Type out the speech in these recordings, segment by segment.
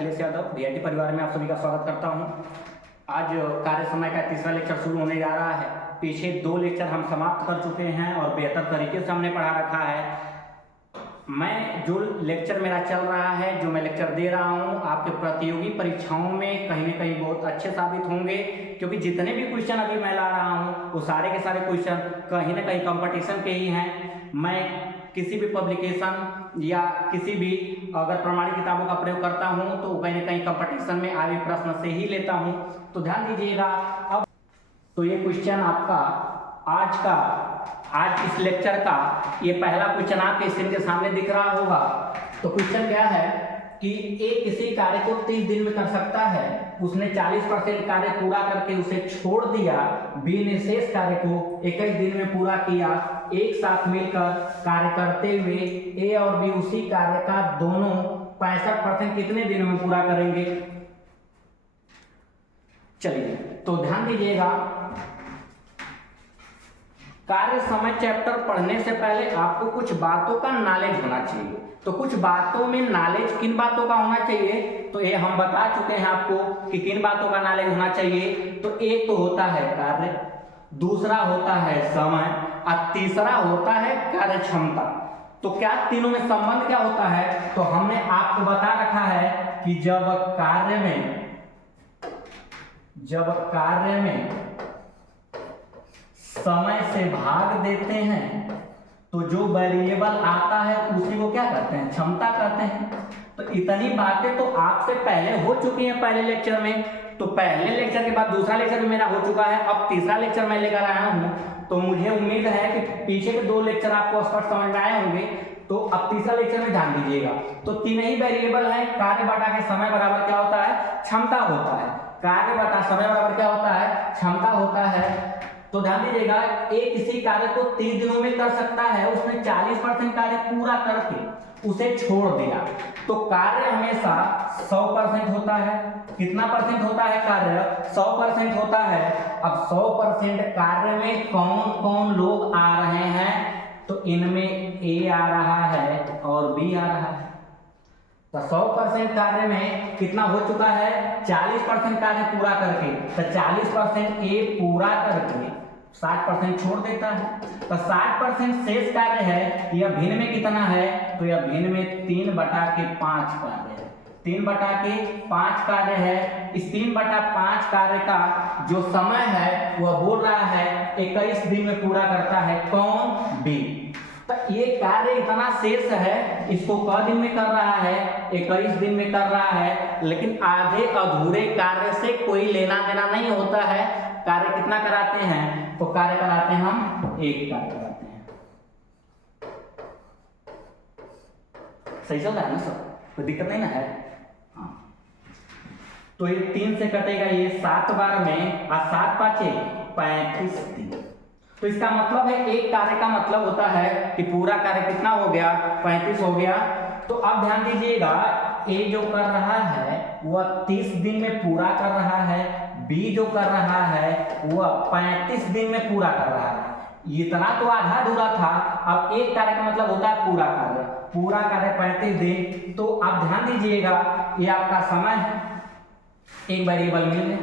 Akhilesh Yadav BIT परिवार में आप सभी का स्वागत करता हूं। आज कार्य समय का तीसरा लेक्चर शुरू होने जा रहा है। पीछे 2 लेक्चर हम समाप्त कर चुके हैं और बेहतर तरीके से हमने पढ़ा रखा है। मैं जो लेक्चर मेरा चल रहा है, जो मैं लेक्चर दे रहा हूं, आपके प्रतियोगी परीक्षाओं में कहीं ना कहीं बहुत अच्छे साबित होंगे, क्योंकि जितने भी क्वेश्चन अभी मैं ला रहा हूं वो सारे के सारे क्वेश्चन कहीं ना कहीं कंपटीशन के ही हैं। मैं किसी भी पब्लिकेशन या किसी भी अगर प्रमाणित किताबों का प्रयोग करता हूं तो कहीं ना कहीं कंपटीशन में आए प्रश्न से ही लेता हूं, तो ध्यान दीजिएगा। अब तो ये क्वेश्चन आपका आज इस लेक्चर का ये पहला क्वेश्चन आपके स्क्रीन के सामने दिख रहा होगा। तो क्वेश्चन क्या है कि ए किसी कार्य को 30 दिन में कर सकता है, उसने 40% कार्य पूरा करके उसे छोड़ दिया। बी ने शेष कार्य को 21 दिन में पूरा किया। एक साथ मिलकर कार्य करते हुए ए और बी उसी कार्य का दोनों 65% कितने दिनों में पूरा करेंगे। चलिए तो ध्यान दीजिएगा, कार्य समय चैप्टर पढ़ने से पहले आपको कुछ बातों का नॉलेज होना चाहिए। तो कुछ बातों में नॉलेज किन बातों का होना चाहिए, तो ये हम बता चुके हैं आपको कि किन बातों का नॉलेज होना चाहिए। तो एक तो होता है कार्य, दूसरा होता है समय और तीसरा होता है कार्य क्षमता। तो क्या तीनों में संबंध क्या होता है, तो हमने आपको बता रखा है कि जब कार्य में समय से भाग देते हैं तो जो वेरिएबल आता है उसी को क्या कहते हैं, क्षमता कहते हैं। तो इतनी बातें तो आपसे पहले हो चुकी हैं पहले लेक्चर में। तो पहले लेक्चर के बाद दूसरा लेक्चर भी मेरा हो चुका है, अब तीसरा लेक्चर मैं लेकर आया हूं। तो मुझे उम्मीद है कि पीछे के 2 लेक्चर आपको स्पष्ट समझ में आए होंगे। तो अब तीसरा लेक्चर में ध्यान दीजिएगा। तो 3 ही वेरिएबल है, कार्य बटा के समय बराबर क्या होता है, क्षमता होता है। कार्य बटा समय बराबर क्या होता है, क्षमता होता है। तो ध्यान दीजिएगा, ए किसी कार्य को 30 दिनों में कर सकता है, उसने 40% कार्य पूरा करके उसे छोड़ दिया। तो कार्य हमेशा 100% होता है। कितना परसेंट होता है कार्य, 100% होता है। अब 100% कार्य में कौन कौन लोग आ रहे हैं, तो इनमें ए आ रहा है और बी आ रहा है। तो 100% कार्य में कितना हो चुका है, 40% कार्य पूरा करके। तो 40% ए पूरा करके 60% छोड़ देता है। तो 60% शेष कार्य है, यह भिन्न में कितना है, तो यह भिन्न में 3/5 कार्य है। 3/5 कार्य है। इस 3/5 कार्य का जो समय है वह बोल रहा है 21 दिन में पूरा करता है। कौन, बी। तो ये कार्य इतना शेष है, इसको क दिन में कर रहा है, 21 दिन में कर रहा है। लेकिन आधे अधूरे कार्य से कोई लेना देना नहीं होता है। कार्य कितना कराते हैं, तो कार्य कराते हैं हम 1 कार्य कराते हैं। सही चल रहा है ना सब, कोई दिक्कत नहीं ना है। हाँ, तो ये 3 से कटेगा, ये 7 बार में और 7 पाँचे 35 दिन। तो इसका मतलब है एक कार्य का मतलब होता है कि पूरा कार्य कितना हो गया, 35 हो गया। तो अब ध्यान दीजिएगा, ए जो कर रहा है वह 30 दिन में पूरा कर रहा है, बी जो कर रहा है वह 35 दिन में पूरा कर रहा है। इतना तो आधा अधूरा था। अब एक कार्य का मतलब होता है पूरा कार्य, पूरा कार्य 35 दिन। तो आप ध्यान दीजिएगा, ये आपका समय है, एक वेरिएबल मिल गया।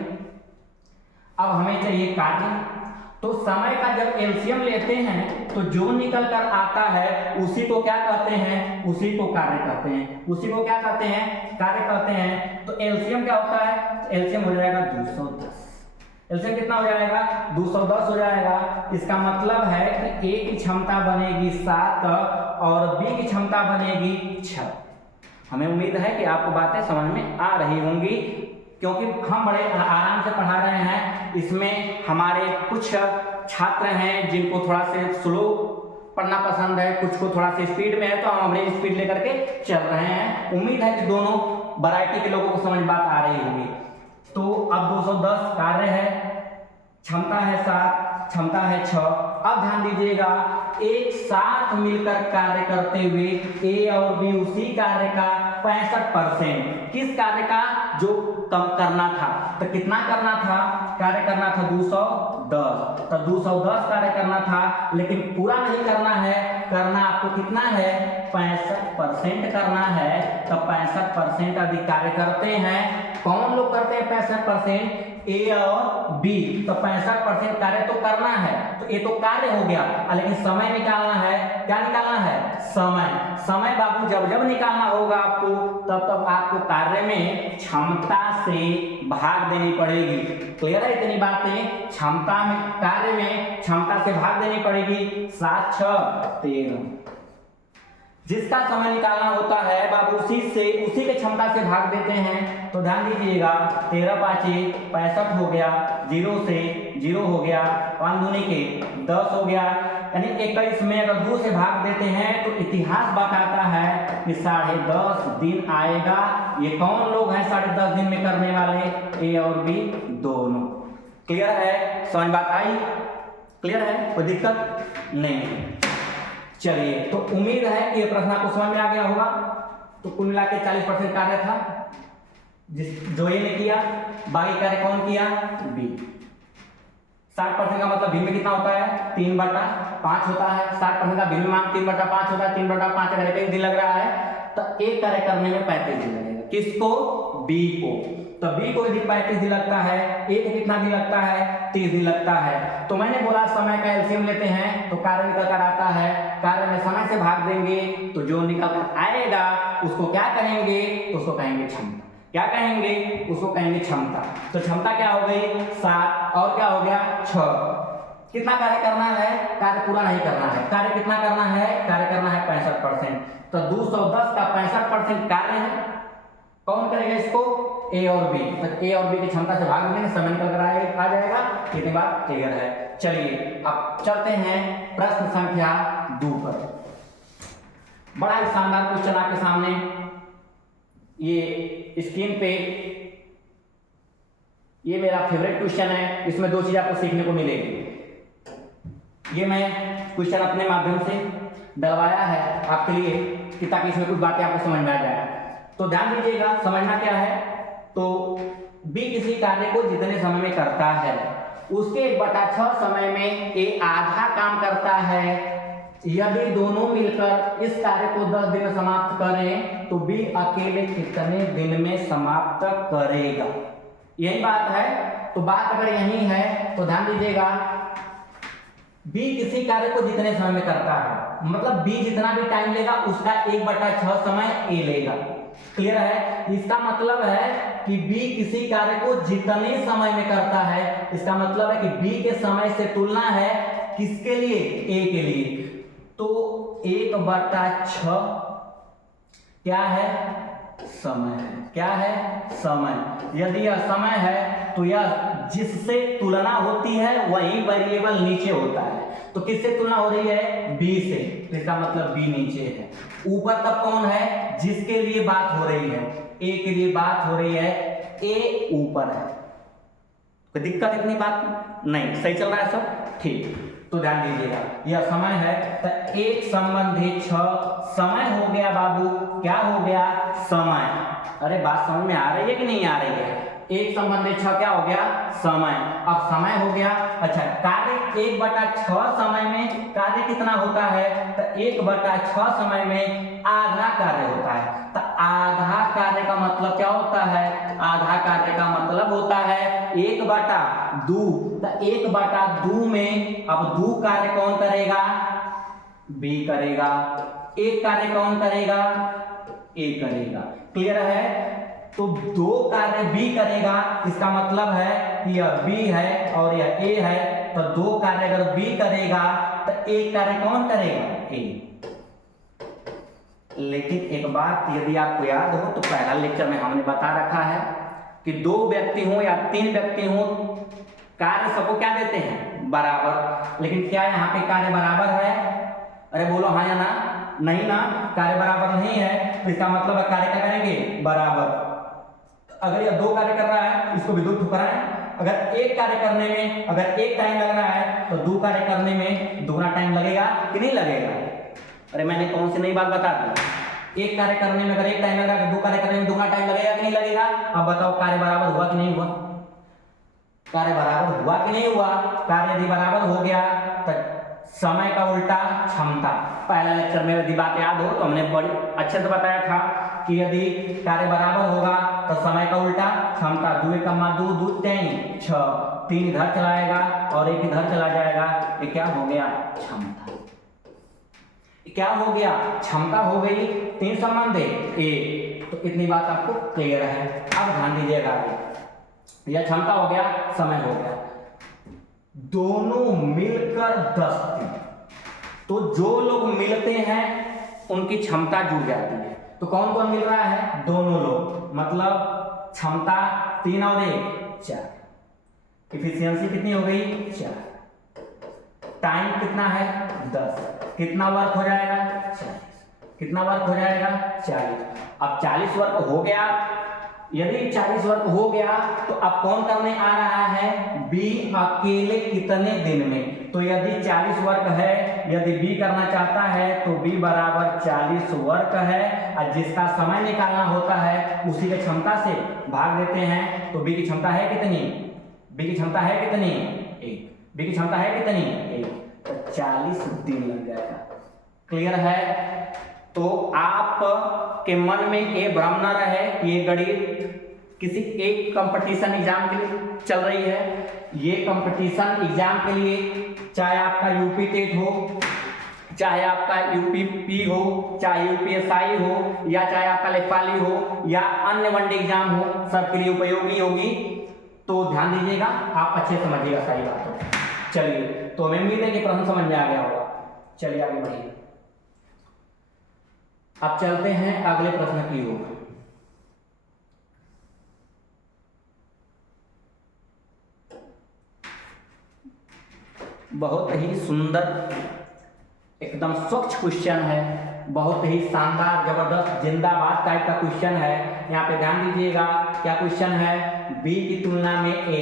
अब हमें चाहिए कार्य। तो समय का जब एलसीएम लेते हैं तो जो निकल कर आता है उसी को क्या कहते हैं, उसी को कार्य कहते हैं। उसी को क्या कहते हैं, कार्य कहते हैं। तो एलसीएम क्या होता है, एलसीएम हो जाएगा 210। एलसीएम कितना हो जाएगा, 210 हो जाएगा। इसका मतलब है कि ए की क्षमता बनेगी 7 और बी की क्षमता बनेगी 6। हमें उम्मीद है कि आपको बातें समझ में आ रही होंगी, क्योंकि हम बड़े आराम से पढ़ा रहे हैं। इसमें हमारे कुछ छात्र हैं जिनको थोड़ा से स्लो पढ़ना पसंद है, कुछ को थोड़ा सा स्पीड में है, तो हम अपनी स्पीड लेकर के चल रहे हैं। उम्मीद है कि दोनों वैरायटी के लोगों को समझ बात आ रही होगी। तो अब 210 कार्य है, क्षमता है 7, क्षमता है 6। अब ध्यान दीजिएगा, एक साथ मिलकर कार्य करते हुए ए और बी उसी कार्य का 65% किस कार्य का जो कम करना था, तो कितना करना था, कार्य करना था 210, तो 210 कार्य करना था, लेकिन पूरा नहीं करना है, करना आपको कितना है 65% करना है। तो 65% अधिक कार्य करते हैं, कौन लोग करते हैं 65%, ए और बी। तो 65% कार्य तो करना है, तो ये तो कार्य हो गया, लेकिन समय निकालना है, क्या निकालना है, समय। समय बाबू जब जब निकालना होगा आपको, तब तब आपको कार्य में क्षमता से भाग देनी पड़ेगी। क्लियर है इतनी बातें, क्षमता में, कार्य में क्षमता से भाग देनी पड़ेगी। 7 6 13, जिसका समय निकालना होता है बाबू उसी के क्षमता से भाग देते हैं। तो ध्यान दीजिएगा, 13 5 65 हो गया, 0 से 0 हो गया, 5 दूनी के 10 हो गया, यानी 21 में अगर 2 से भाग देते हैं तो इतिहास बताता है कि 10.5 दिन आएगा। ये कौन लोग हैं 10.5 दिन में करने वाले, ए और बी दोनों। क्लियर है, समझ बात आई, क्लियर है, कोई दिक्कत नहीं है। चलिए, तो उम्मीद है कि ये प्रश्न आपको समझ में आ गया होगा। तो कुल मिला के 40% कार्य था जो ए ने किया, बाकी कार्य कौन किया, बी। 60% का मतलब भिन्न में कितना होता है, 3/5 होता है। 60% का भिन्न में मान 3/5 होता है। 3/5 अगर 21 दिन लग रहा है तो एक कार्य करने में 35 दिन लगेगा। किसको, बी को। तो बी को यदि 35 दिन लगता है, ए को कितना दिन लगता है, 30 दिन लगता है। तो मैंने बोला समय का एलसीएम लेते हैं तो कार्य निकल कर आता है, कार्य में समय से भाग देंगे तो जो निकल कर आएगा उसको क्या कहेंगे, उसको कहेंगे क्षमता। क्या कहेंगे, उसको कहेंगे क्षमता। तो क्षमता क्या हो गई 7, और क्या हो गया 6। कितना कार्य करना है, कार्य पूरा नहीं करना है, कार्य कितना करना है, कार्य करना है 65%। तो 210 का 65% कार्य है, कौन करेगा इसको, ए और बी। तो ए और बी की क्षमता से भाग देंगे, समय निकल कर आ जाएगा। कितनी बात क्लियर है। चलिए अब चलते हैं प्रश्न संख्या 2 पर। बड़ा ही शानदार क्वेश्चन आपके सामने, ये स्क्रीन पे, ये मेरा फेवरेट क्वेश्चन है। इसमें 2 चीज आपको सीखने को मिलेगी। ये मैं क्वेश्चन अपने माध्यम से डलवाया है आपके लिए कि ताकि इसमें कुछ बातें आपको समझ में आ जाए। तो ध्यान दीजिएगा, समझना क्या है, तो बी किसी कार्य को जितने समय में करता है उसके 1/6 समय में ए आधा काम करता है। यदि दोनों मिलकर इस कार्य को 10 दिन में समाप्त करें तो बी अकेले कितने दिन में समाप्त करेगा, यही बात है। तो बात अगर यही है तो ध्यान दीजिएगा, बी किसी कार्य को जितने समय में करता है, मतलब बी जितना भी टाइम लेगा उसका 1/6 समय ए लेगा। क्लियर है, इसका मतलब है कि बी किसी कार्य को जितने समय में करता है, इसका मतलब है कि बी के समय से तुलना है किसके लिए, ए के लिए। तो 1/6 क्या है, समय है। क्या है, समय। यदि यह समय है तो यह जिससे तुलना होती है वही वेरिएबल नीचे होता है। तो किससे तुलना हो रही है, बी से, तो इसका मतलब बी नीचे है। ऊपर तब कौन है, जिसके लिए बात हो रही है, ए के लिए बात हो रही है, ए ऊपर है। कोई दिक्कत इतनी बात नहीं, सही चल रहा है सब ठीक। तो ध्यान दीजिएगा, यह समय है तो 1 संबंधी 6 समय हो गया बाबू, क्या हो गया, समय। अरे बात समझ में आ रही है कि नहीं आ रही है, 1 संबंधी 6 क्या हो गया, समय। अब समय हो गया, अच्छा कार्य 1/6 समय में कार्य कितना होता है, तो 1/6 समय में आधा कार्य होता है। तो आधा कार्य का मतलब क्या होता है, आधा कार्य का मतलब होता है 1/2। तो 1/2 में अब 2 कार्य कौन करेगा, बी करेगा। 1 कार्य कौन करेगा, ए करेगा। क्लियर है, तो 2 कार्य बी करेगा, इसका मतलब है कि यह बी है और यह ए है। तो 2 कार्य अगर बी करेगा तो 1 कार्य कौन करेगा, ए। लेकिन एक बात यदि आपको याद हो तो पहला लेक्चर में हमने बता रखा है कि 2 व्यक्ति हो या 3 व्यक्ति हो, कार्य सबको क्या देते हैं, बराबर। लेकिन क्या यहाँ पे कार्य बराबर है, अरे बोलो हाँ या ना, नहीं ना, कार्य बराबर नहीं है। तो इसका मतलब कार्य क्या करेंगे, बराबर। अगर यह 2 कार्य कर रहा है इसको भी 2 ठुकराएं। अगर 1 कार्य करने में अगर 1 टाइम लग रहा है तो 2 कार्य करने में 2 टाइम लगेगा कि नहीं लगेगा। अरे मैंने कौन सी नई बात बता दी, एक कार्य करने में अगर एक टाइम लग रहा है तो 2 कार्य करने में 2 टाइम लगेगा कि नहीं लगेगा? अब बताओ कार्य बराबर हुआ कि नहीं हुआ? कार्य बराबर हुआ कि नहीं हुआ? कार्य यदि बराबर हो गया तो समय का उल्टा क्षमता। पहला लेक्चर में यदि बात याद हो तो हमने बड़ी अच्छे से बताया था कि यदि कार्य बराबर होगा तो समय का उल्टा क्षमता। 2 × 2 2 3 6, 3 इधर चलाएगा और 1 इधर चला जाएगा। ये क्या हो गया? क्षमता। क्या हो गया? क्षमता हो गई। 3 संबंध है एक, तो इतनी बात आपको क्लियर है। अब ध्यान दीजिएगा आगे, यह क्षमता हो गया, समय हो गया, दोनों मिलकर 10 दिन। तो जो लोग मिलते हैं उनकी क्षमता जुड़ जाती है। तो कौन कौन मिल रहा है? दोनों लोग, मतलब क्षमता 3 और 1 4। इफिशियंसी कितनी हो गई? 4। टाइम कितना है? 10। कितना वर्क हो जाएगा? 40। कितना वर्क हो जाएगा? 40। अब 40 वर्क हो गया। यदि 40 वर्क हो गया तो अब कौन करने आ रहा है? बी अकेले कितने दिन में? तो यदि 40 वर्क है, यदि बी करना चाहता है तो बी बराबर 40 वर्क है, और जिसका समय निकालना होता है उसी की क्षमता से भाग देते हैं। तो बी की क्षमता है कितनी? बी की क्षमता है कितनी? 1। बी की क्षमता है कितनी? 1। तो 40 दिन लग जाएगा। क्लियर है? तो आप के मन में ये भ्रम न रहे कि ये गणित किसी एक कंपटीशन एग्जाम के लिए चल रही है। ये कंपटीशन एग्जाम के लिए, चाहे आपका यूपी टेट हो, चाहे आपका यूपीपी हो, चाहे यूपीएसआई हो, या चाहे आपका लेखपाली हो, या अन्य वनडे एग्जाम हो, सबके लिए उपयोगी होगी। तो ध्यान दीजिएगा, आप अच्छे समझिएगा सारी बातों। चलिए, तो हमें उम्मीद है कि प्रश्न समझ में आ गया होगा। चलिए आगे बढ़िए। अब चलते हैं अगले प्रश्न की ओर। बहुत ही सुंदर, एकदम स्वच्छ क्वेश्चन है, बहुत ही शानदार, जबरदस्त, जिंदाबाद टाइप का क्वेश्चन है। यहाँ पे ध्यान दीजिएगा, क्या क्वेश्चन है? बी की तुलना में ए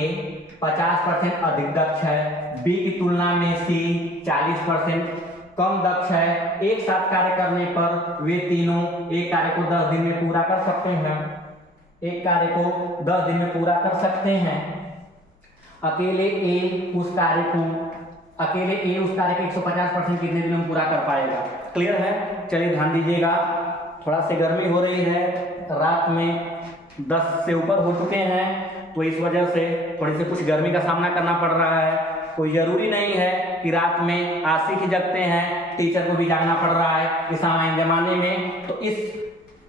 50% अधिक दक्ष है, बी की तुलना में सी 40% कम दक्ष है। एक साथ कार्य करने पर वे तीनों एक कार्य को 10 दिन में पूरा कर सकते हैं। एक कार्य को 10 दिन में पूरा कर सकते हैं। अकेले ए उस कार्य को 150% कितने दिनों में पूरा कर पाएगा? क्लियर है? चलिए ध्यान दीजिएगा, थोड़ा सी गर्मी हो रही है, रात में 10 से ऊपर हो चुके हैं, तो इस वजह से थोड़ी सी कुछ गर्मी का सामना करना पड़ रहा है। कोई जरूरी नहीं है कि रात में आशिक ही जगते हैं, टीचर को भी जागना पड़ रहा है इस सामान्य जमाने में। तो इस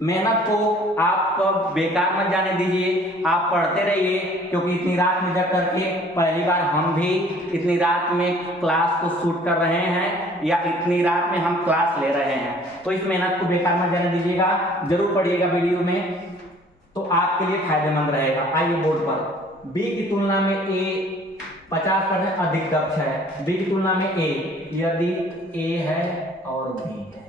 मेहनत को आप बेकार मत जाने दीजिए, आप पढ़ते रहिए, क्योंकि इतनी रात में जग करके पहली बार हम भी इतनी रात में क्लास को शूट कर रहे हैं, या इतनी रात में हम क्लास ले रहे हैं। तो इस मेहनत को बेकार मत जाने दीजिएगा, जरूर पढ़िएगा वीडियो में, तो आपके लिए फायदेमंद रहेगा। आइए बोर्ड पर, बी की तुलना में ए 50% अधिक दक्ष है। बी की तुलना में ए, यदि ए है और बी है,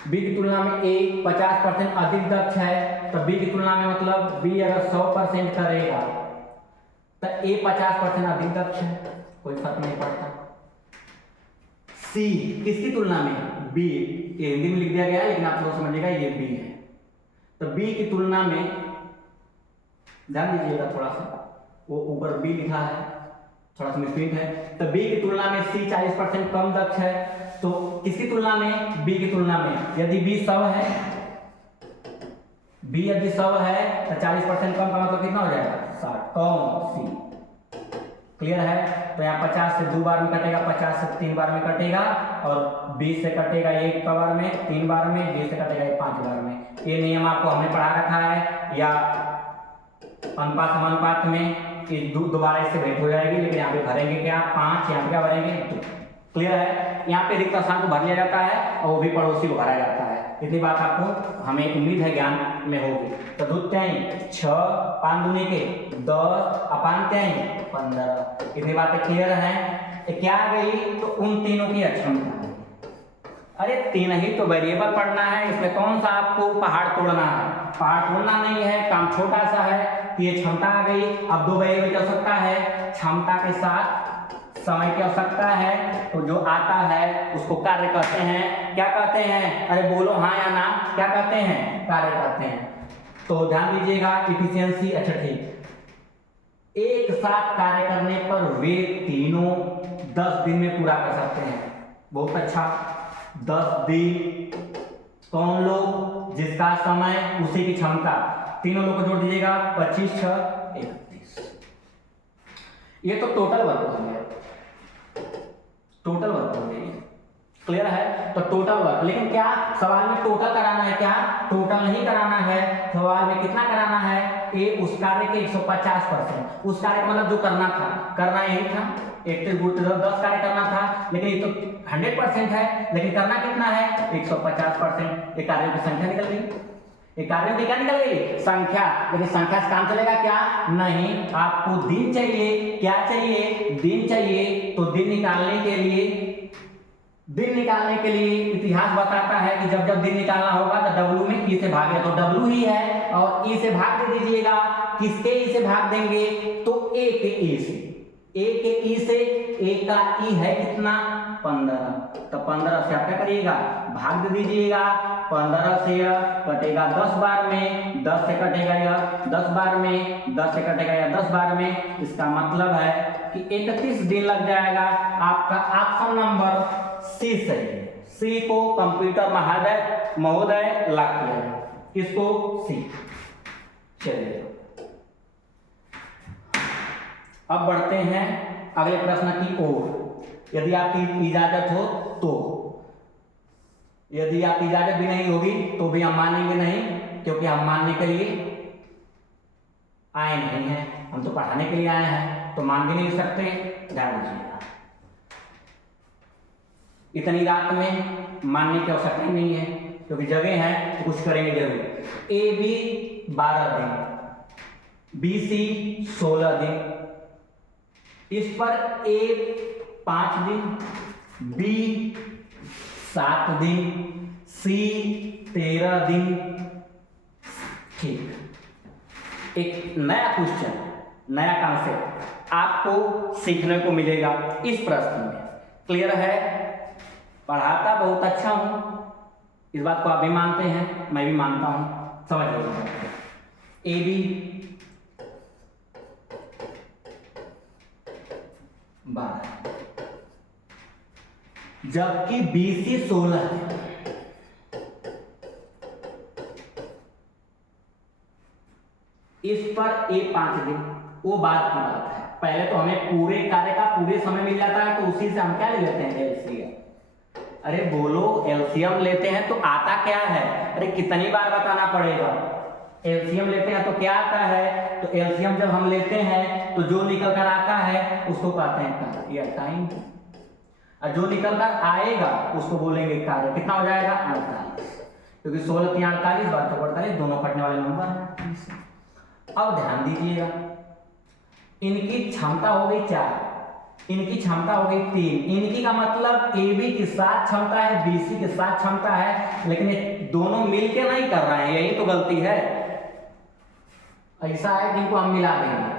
बी की तुलना में ए 50% अधिक दक्ष है, तो बी की तुलना में मतलब बी अगर 100% करेगा तो ए 50% अधिक दक्ष है, कोई फर्क नहीं पड़ता। सी किसकी तुलना में? बी, ये हिंदी में लिख दिया गया है लेकिन आप लोग समझिएगा ये बी है। तो बी की तुलना में ध्यान दीजिएगा, थोड़ा सा वो ऊपर बी लिखा है, थोड़ा सा मिसप्रिंट है। तो बी की तुलना में सी 40% कम दक्ष है। तो किसकी तुलना में? बी की तुलना में। यदि बी 100 है, बी यदि 100 है तो 40% कम का मतलब कितना हो जाएगा? 60। कौन? सी। क्लियर है? तो यहाँ 50 से 2 बार में कटेगा, 50 से 3 बार में कटेगा, और 20 से कटेगा 1 बार में, 3 बार में, 20 से कटेगा 5 बार में। ये नियम आपको हमने पढ़ा रखा है, या अनुपात समानुपात में दोबारा इससे भेंट हो जाएगी, लेकिन यहाँ पे भरेंगे क्या? 5, यहाँ पे क्या भरेंगे? 2। क्लियर है? यहाँ पे रिक्त स्थान को भर लिया जाता है और वो भी पड़ोसी को भरा जाता है। इतनी बात आपको, हमें उम्मीद है, ज्ञान में होगी। तो 2 3 6, 5 दूनी के 10, अपान 3 15। इतनी बातें क्लियर हैं? क्या आ गई? तो उन तीनों की अक्षमता। अरे 3 ही तो वेरिएबल पढ़ना है, इसमें कौन सा आपको पहाड़ तोड़ना है? पहाड़ तोड़ना नहीं है, काम छोटा सा है। ये क्षमता आ गई। अब 2 वेरिएबल की आवश्यकता है, क्षमता के साथ समय की आवश्यकता है, तो जो आता है उसको कार्य कहते हैं। क्या कहते हैं? अरे बोलो हाँ या ना, क्या कहते हैं? कार्य कहते हैं। तो ध्यान दीजिएगा इफिशियंसी, अच्छा ठीक, एक साथ कार्य करने पर वे तीनों 10 दिन में पूरा कर सकते हैं। बहुत अच्छा, 10 दिन। कौन लोग? जिसका समय, उसी की क्षमता, तीनों लोग को जोड़ दीजिएगा, 25 6 31। ये तो टोटल वर्क हो गया, टोटल वर्क हो गया। क्लियर है? तो टोटल वर्क, लेकिन क्या सवाल में टोटल कराना है? क्या टोटल नहीं कराना है, सवाल में कितना कराना है? उस कार्य के 150%। उस कार्य का मतलब जो करना था, करना यही था, 1 गुण 10 कार्य करना था, लेकिन ये तो 100% है, लेकिन करना कितना है? 150%। ये कार्यों की संख्या निकल गई, ये कार्यों की क्या निकल गई? संख्या। लेकिन संख्या से काम चलेगा क्या? नहीं, आपको दिन चाहिए। क्या चाहिए? दिन चाहिए। तो दिन निकालने के लिए इतिहास बताता है कि जब जब दिन निकालना होगा तो डब्ल्यू में ई से भागे, तो डब्ल्यू ही है और ई से भाग दे दीजिएगा। किसके ई से भाग देंगे? तो ए के ई से। ए के ई से, ए का ई है कितना? 15। तो 15 से आप क्या करिएगा? भाग दे दीजिएगा। 15 से कटेगा 10 बार में, 10 से कटेगा यह 10 बार में, 10 से कटेगा यह 10 बार में। इसका मतलब है कि 31 दिन लग जाएगा। आपका ऑप्शन नंबर सी सही है। सी को कंप्यूटर महोदय लॉक किया है। किसको? सी। चलिए अब बढ़ते हैं अगले प्रश्न की ओर, यदि आपकी इजाजत हो तो। यदि आपकी इजाजत भी नहीं होगी तो भी हम मानेंगे नहीं, क्योंकि हम मानने के लिए आए नहीं हैं, हम तो पढ़ाने के लिए आए हैं, तो मान भी नहीं सकते। ध्यान दीजिएगा, इतनी रात में मानने की आवश्यकता नहीं है, क्योंकि जगह है तो कुछ करेंगे जरूर। ए बी 12 दिन, बी सी 16 दिन, इस पर ए 5 दिन, बी 7 दिन, सी 13 दिन। ठीक, एक नया क्वेश्चन, नया कॉन्सेप्ट आपको सीखने को मिलेगा इस प्रश्न में। क्लियर है? पढ़ाता बहुत अच्छा हूं, इस बात को आप भी मानते हैं, मैं भी मानता हूं। समझ लीजिए, ए बी 12 जबकि बी सी 16 है। इस पर ए 5 दिन, वो बात की बात है। पहले तो हमें पूरे कार्य का पूरे समय मिल जाता है, तो उसी से हम क्या ले लेते हैं? एलसीएम। अरे बोलो, एलसीएम लेते हैं तो आता क्या है? अरे कितनी बार बताना पड़ेगा? एलसीएम लेते हैं तो क्या आता है? तो एलसीएम जब हम लेते हैं तो जो निकल कर आता है उसको कहते हैं कार्य या टाइम, और जो निकल कर आएगा उसको बोलेंगे कार्य। कितना हो जाएगा? 48, क्योंकि 16 3 48, 12 48 दोनों कटने वाले नंबर हैं। अब ध्यान दीजिएगा, इनकी क्षमता हो गई 4, इनकी क्षमता हो गई 3। इनकी का मतलब ए बी के साथ क्षमता है, बी सी के साथ क्षमता है, लेकिन ये दोनों मिलके नहीं कर रहे हैं, यही तो गलती है। ऐसा है जिनको हम मिला देंगे,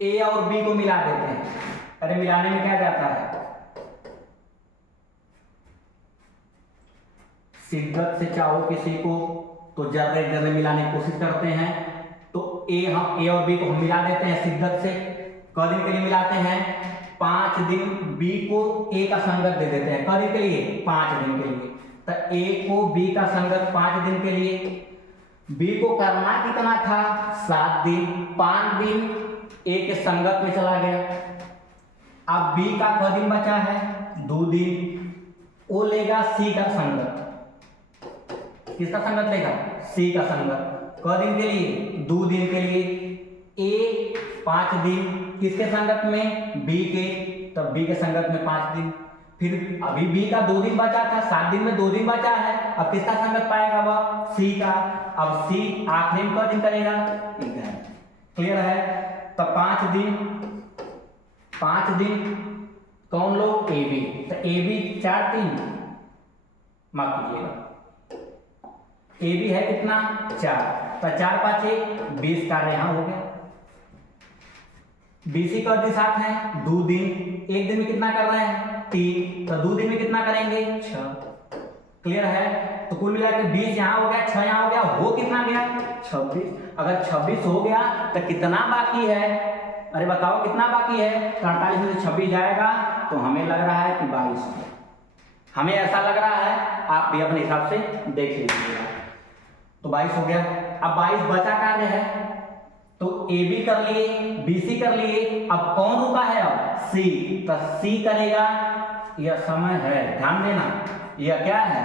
ए और बी को मिला देते हैं। अरे मिलाने में क्या जाता है? शिद्दत से चाहो किसी को तो जर्रे जर्रे मिलाने की कोशिश करते हैं, तो ए और बी को हम मिला देते हैं शिद्दत से। क दिन के लिए मिलाते हैं? 5 दिन। बी को ए का संगत दे देते हैं, क दिन के लिए? 5 दिन के लिए। तो ए को बी का संगत 5 दिन के लिए। बी को करना कितना था? 7 दिन। 5 दिन ए के संगत में चला गया। अब बी का क दिन बचा है? 2 दिन। वो लेगा सी का संगत। किसका संगत लेगा? सी का संगत। क दिन के लिए? 2 दिन के लिए। ए 5 दिन किसके संगत में? बी के। तब बी के संगत में 5 दिन। फिर अभी बी का 2 दिन बचा था, 7 दिन में 2 दिन बचा है। अब किसका संगत पाएगा वह? सी का। अब सी आखिरी में क दिन करेगा? 11। क्लियर है? तब 5 दिन कौन लोग? A B. तो ए बी 4 3 माफ कीजिएगा, ए बी है कितना? 4। तो 4 5 20 कार्य यहां हो गया। BC का दिन 7 है, 2 दिन, एक दिन में कितना कर रहे हैं 3, तो 2 दिन में कितना करेंगे 6। क्लियर है? तो कुल मिला के 20 यहाँ हो गया, 6 यहाँ हो गया, हो कितना गया 26। अगर 26 हो गया तो कितना बाकी है? अरे बताओ कितना बाकी है? 48 में से 26 जाएगा तो हमें लग रहा है कि 22। हमें ऐसा लग रहा है, आप भी अपने हिसाब से देख लीजिएगा। तो 22 हो गया। अब 22 बचा कार्य है, तो AB कर लिए, BC कर लिए, अब कौन रुका है? अब C, तो C करेगा। यह समय है, ध्यान देना, यह क्या है?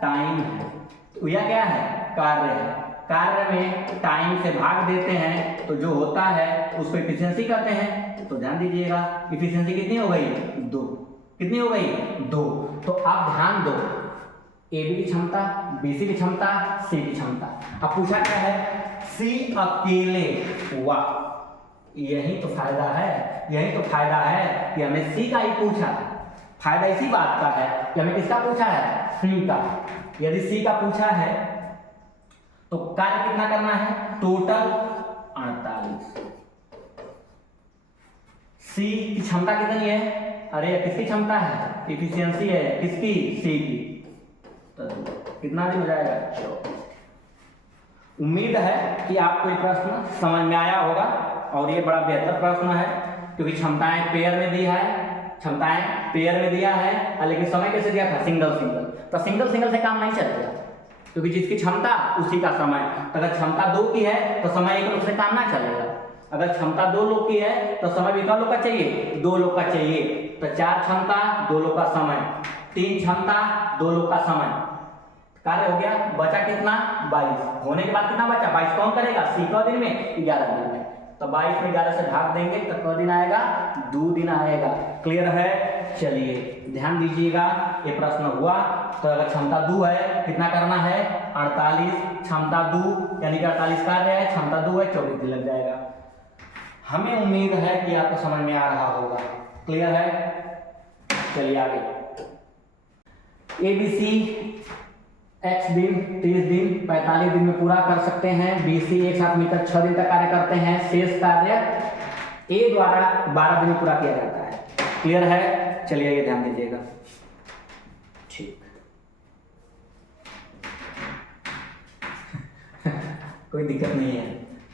टाइम है। तो यह क्या है? कार्य है। कार्य में टाइम से भाग देते हैं तो जो होता है उसको इफिशिएंसी कहते हैं। तो ध्यान दीजिएगा, इफिशिएंसी कितनी हो गई? 2। कितनी हो गई? 2। तो आप ध्यान दो, AB की क्षमता, BC की क्षमता, C की क्षमता। अब पूछा क्या है? C अकेले। वाह, यही तो फायदा है, यही तो फायदा है कि हमें C का ही पूछा। फायदा इसी बात का है कि हमें किसका पूछा है? C का। यदि C का पूछा है तो कार्य कितना करना है? टोटल 48। C की क्षमता कितनी है? अरे किसकी क्षमता है? इफिशियंसी है किसकी? C की। तो कितना दिन हो जाएगा? 24। उम्मीद है कि आपको ये प्रश्न समझ में आया होगा और ये बड़ा बेहतर प्रश्न है क्योंकि क्षमताएं पेयर में दी है, क्षमताएं पेयर में दिया है, लेकिन समय कैसे दिया था? Single single. तो सिंगल सिंगल से काम नहीं चलेगा क्योंकि जिसकी क्षमता उसी का समय। अगर क्षमता 2 की है तो समय एक लोग से काम ना चलेगा। अगर क्षमता 2 लोग की है तो समय भी कितने लोग का चाहिए? 2 लोग का चाहिए। तो 4 क्षमता 2 लोग का समय, 3 क्षमता 2 लोग का समय। कार्य हो गया, बचा कितना? 22। होने के बाद कितना बचा? 22 कौन करेगा? C का दिन में 11 दिन में। तो 22 में 11 से भाग देंगे तो कितना दिन आएगा? 2 दिन आएगा। क्लियर है? चलिए ध्यान दीजिएगा, ये प्रश्न हुआ तो अगर क्षमता 2 है कितना करना है? 48। क्षमता 2 यानी कि 48 कार्य है, क्षमता 2 है, 24 दिन लग जाएगा। हमें उम्मीद है कि आपको समझ में आ रहा होगा। क्लियर है? चलिए आगे। ABC X दिन, 30 दिन, 45 दिन में पूरा कर सकते हैं। BC एक साथ मिलकर 6 दिन तक कार्य करते हैं। शेष कार्य A द्वारा 12 दिन में पूरा किया जाता है। क्लियर है? चलिए ये ध्यान दीजिएगा। ठीक कोई दिक्कत नहीं है।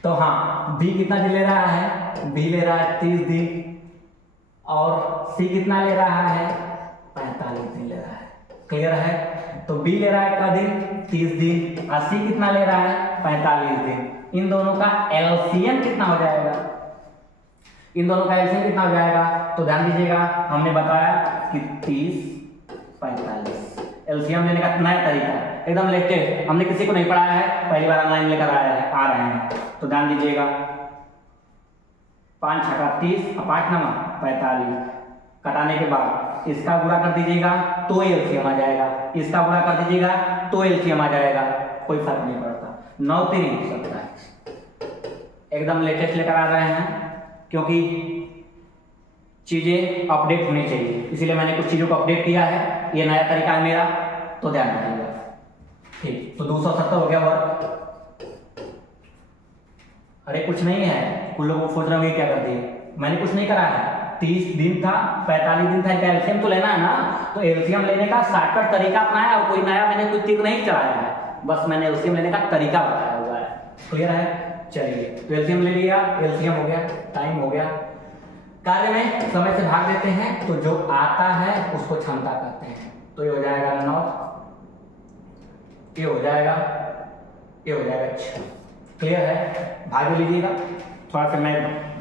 तो हाँ, B कितना दिन ले रहा है? B ले रहा है 30 दिन और C कितना ले रहा है? 45 दिन ले रहा है। क्लियर है? तो B ले रहा है का दिन? 30 दिन और C कितना ले रहा है? 45 दिन। इन दोनों का एलसीएम कितना हो जाएगा? इन दोनों का एलसीएम कितना हो जाएगा? तो ध्यान दीजिएगा, हमने बताया कि 30 45 एलसीएम लेने का नया तरीका है, एकदम लेटेस्ट, हमने किसी को नहीं पढ़ाया है, पहली बार ऑनलाइन लेकर आ रहे हैं। तो ध्यान दीजिएगा, 5 छक्का 30 और 5 नवा 45। कटाने के बाद इसका गुणा कर दीजिएगा तो एलसीएम आ जाएगा, इसका गुणा कर दीजिएगा तो एलसीएम आ जाएगा, कोई फर्क नहीं पड़ता। 9 3 27 एकदम लेटेस्ट लेकर आ रहे हैं क्योंकि चीजें अपडेट होनी चाहिए, इसीलिए मैंने कुछ चीजों को अपडेट किया है। ये नया तरीका है मेरा, तो ध्यान रखिएगा। ठीक, तो 270 हो गया वर्ग। अरे कुछ नहीं है, कुछ लोग सोच रहे होंगे क्या कर दिए, मैंने कुछ नहीं करा है। 30 दिन था, 45 दिन था, इनका एलसीएम तो लेना है ना, तो एलसीएम लेने का शॉर्टकट तरीका अपनाया और कोई नया मैंने कोई तीर नहीं चलाया है, बस मैंने एलसीएम लेने का तरीका बताया हुआ है। क्लियर है? चलिए, तो एलसीएम ले लिया, एलसीएम हो गया, टाइम हो गया। कार्य में समय से भाग देते हैं तो जो आता है उसको क्षमता कहते हैं। तो ये हो जाएगा 9, ये हो जाएगा 6। क्लियर है? भाग लीजिएगा, थोड़ा सा मैं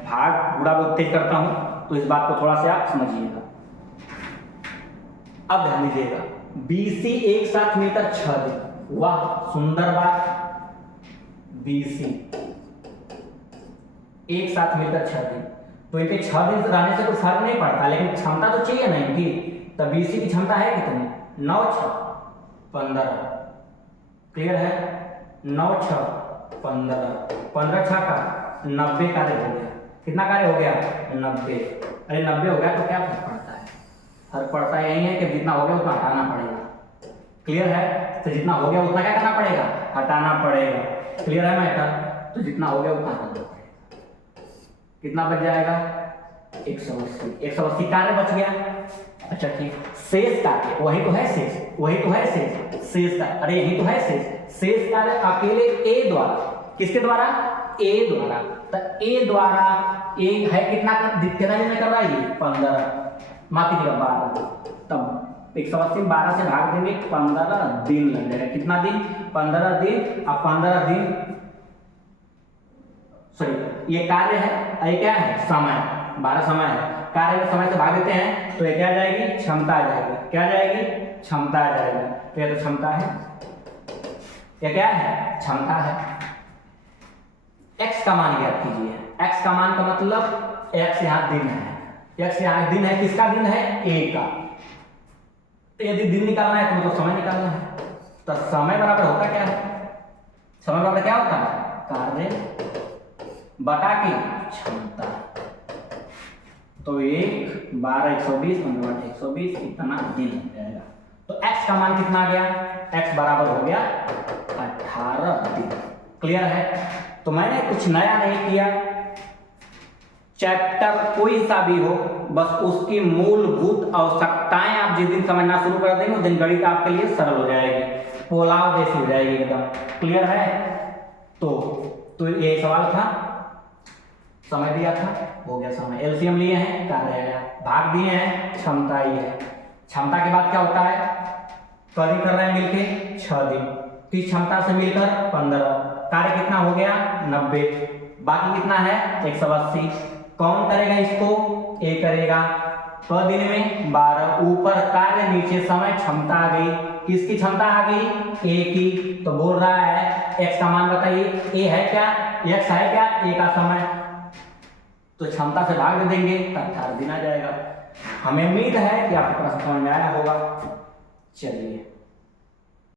भाग गुणा बहुत तेज करता हूं तो इस बात को थोड़ा सा आप समझिएगा। अब ध्यान दीजिएगा, BC एक साथ मिलकर 6 दिन, वाह सुंदर बात। BC एक साथ मिलकर 6 दिन, तो इनके 6 दिन रहने से कोई फर्क नहीं पड़ता, लेकिन क्षमता तो चाहिए ना इनकी। तो BC की क्षमता है कितनी? 9 6 15। क्लियर है? 9 6 15, 15 6 का 90 कार्य हो गया। कितना कार्य हो गया? 90। अरे 90 हो गया तो क्या फर्क पड़ता है? फर्क पड़ता यही है कि जितना हो गया उतना हटाना पड़ेगा। क्लियर है? तो जितना हो गया उतना क्या करना पड़ेगा? हटाना पड़ेगा। क्लियर है मैटर? तो जितना हो गया उतना हटाना पड़ेगा। कितना बच जाएगा? 180 कार्य बच गया। अच्छा ठीक, शेष कार्य वही तो है शेष, वही तो है शेष, शेष का अरे यही तो है शेष, शेष कार्य अकेले ए द्वारा, किसके द्वारा, ए द्वारा। तो ए द्वारा ए है कितना दिन में कर रहा है ये 15, माफ कीजिएगा 12, तब 180 12 से भाग देंगे 15 दिन लग जाएगा। कितना दिन, 15 दिन। अब 15 दिन सॉरी ये कार्य है, ये क्या है समय, 12 समय है, कार्य में समय से भाग देते हैं तो ये क्या आ जाएगी, क्षमता आ जाएगी। क्या आ जाएगी, क्षमता आ जाएगी। तो ये तो क्षमता है, ये क्या है, क्षमता है। x का मान ज्ञात कीजिए। x का मान का मतलब x यहाँ दिन है, x यहाँ दिन है, किसका दिन है, a का। तो यदि दिन निकालना है तो मतलब समय निकालना है। तो समय बराबर होता क्या है, समय बराबर क्या होता है, कार्य बटा की क्षमता। तो 1 12 120 120 इतना दिन लग जाएगा। तो x का मान कितना आ गया, x बराबर हो गया 18 दिन। क्लियर है। तो मैंने कुछ नया नहीं किया, चैप्टर कोई सा भी हो, बस उसकी मूलभूत आवश्यकताएं आप जिस दिन समझना शुरू कर देंगे उस दिन गणित आपके लिए सरल हो जाएगी, पोलाव जैसी हो जाएगी एकदम। क्लियर है। तो ये सवाल था, समय दिया था, हो गया समय, एलसीएम लिए हैं, कार्य आया, भाग दिए हैं, क्षमता ही है। क्षमता के बाद क्या होता है, कभी कर रहे हैं मिलके 6 दिन, किस क्षमता से मिलकर 15, कार्य कितना हो गया 90, बाकी कितना है 180। कौन करेगा इसको, ए करेगा। पर दिन में 12, ऊपर कार्य नीचे समय, क्षमता आ गई, किसकी क्षमता आ गई, ए की। तो बोल रहा है एक्स का मान बताइए, ए है क्या, एक्स है क्या, ए का समय, तो क्षमता से भाग दे देंगे तो 18 दिन आ जाएगा। हमें उम्मीद है कि आपको प्रश्न समझ में आया होगा। चलिए।